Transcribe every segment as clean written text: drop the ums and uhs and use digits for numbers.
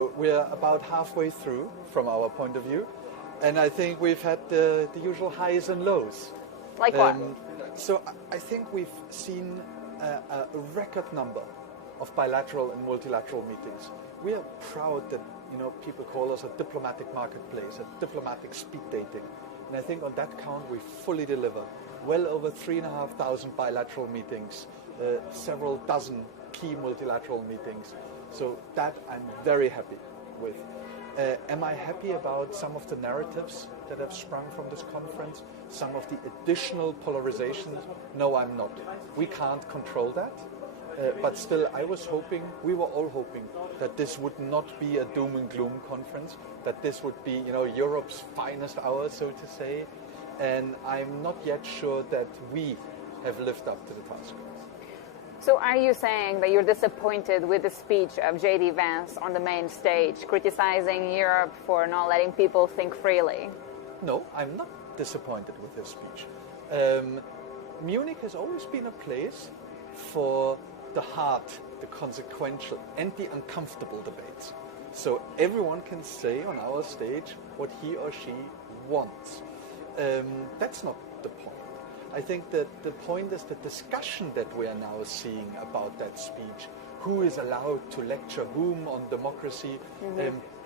We're about halfway through from our point of view, and I think we've had the usual highs and lows. Like what? So I think we've seen a record number of bilateral and multilateral meetings. We are proud that people call us a diplomatic marketplace, a diplomatic speed dating, and I think on that count we fully deliver. Well over 3,500 bilateral meetings, several dozen key multilateral meetings. So that I'm very happy with. Am I happy about some of the narratives that have sprung from this conference? Some of the additional polarizations? No, I'm not. We can't control that. But still, we were all hoping that this would not be a doom and gloom conference, that this would be, Europe's finest hour, so to say. And I'm not yet sure that we have lived up to the task. So are you saying that you're disappointed with the speech of J.D. Vance on the main stage, criticizing Europe for not letting people think freely? No, I'm not disappointed with his speech. Munich has always been a place for the hard, the consequential, and the uncomfortable debates. So everyone can say on our stage what he or she wants. That's not the point. I think that the point is the discussion that we are now seeing about that speech. Who is allowed to lecture whom on democracy?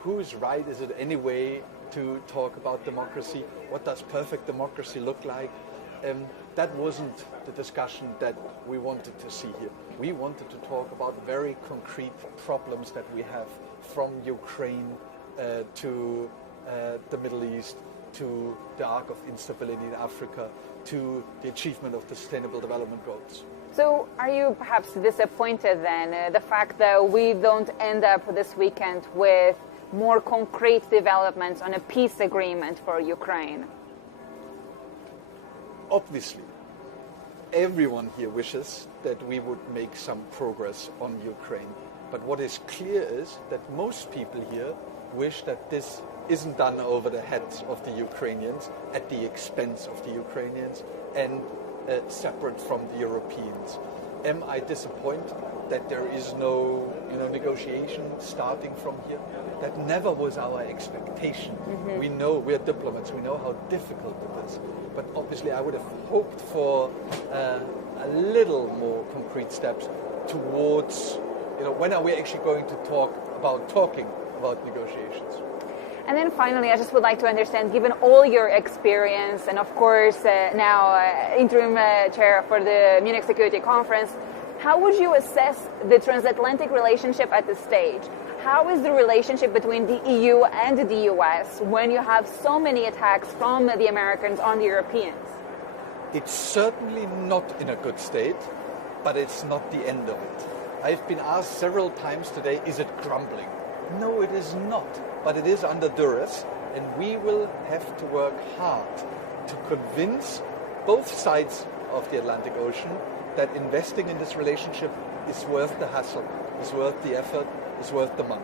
Whose right is it anyway to talk about democracy? What does perfect democracy look like? That wasn't the discussion that we wanted to see here. We wanted to talk about very concrete problems that we have, from Ukraine to the Middle East, to the arc of instability in Africa, to the achievement of the Sustainable Development Goals. So are you perhaps disappointed then, the fact that we don't end up this weekend with more concrete developments on a peace agreement for Ukraine? Obviously, everyone here wishes that we would make some progress on Ukraine. But what is clear is that most people here wish that this isn't done over the heads of the Ukrainians, at the expense of the Ukrainians, and separate from the Europeans. Am I disappointed that there is no negotiation starting from here? That never was our expectation. We know, we're diplomats, we know how difficult it is. But obviously I would have hoped for a little more concrete steps towards, when are we actually going to talking about negotiations? And then finally, I just would like to understand, given all your experience and of course now interim chair for the Munich Security Conference, how would you assess the transatlantic relationship at this stage? How is the relationship between the EU and the U.S. when you have so many attacks from the Americans on the Europeans? It's certainly not in a good state, but it's not the end of it. I've been asked several times today, is it crumbling? No, it is not, but it is under duress, and we will have to work hard to convince both sides of the Atlantic Ocean that investing in this relationship is worth the hassle, is worth the effort, is worth the money.